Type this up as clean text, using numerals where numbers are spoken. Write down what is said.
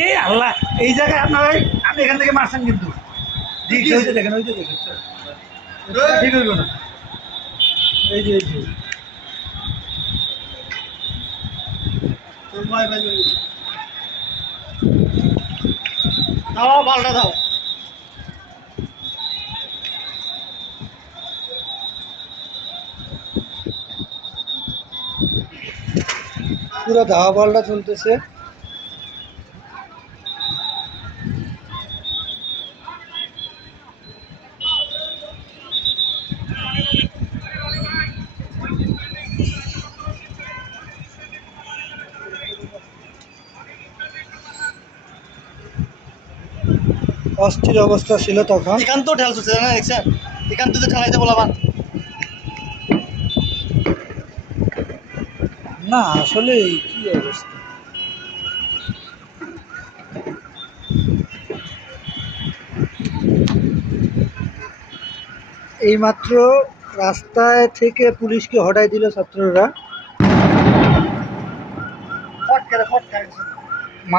এ আল্লাহ, এই জায়গায় আপনার আপনি এখান থেকে মারছেন কিন্তু দেখেন, ওই যে দেখেন, ঠিক হইব না। এই যে দাও পাল্টা দাও। পুরো ধাওয়া পাল্টা চলতেছে। অস্থির অবস্থা ছিল তখন। এখান তো ঠেল চলছে না, দেখছেন? এখান তো ঠেলাইতে বলাবা। না আসলে কি অবস্থা, এইমাত্র রাস্তায় থেকে পুলিশকে হটাই দিল ছাত্ররা। ফট করে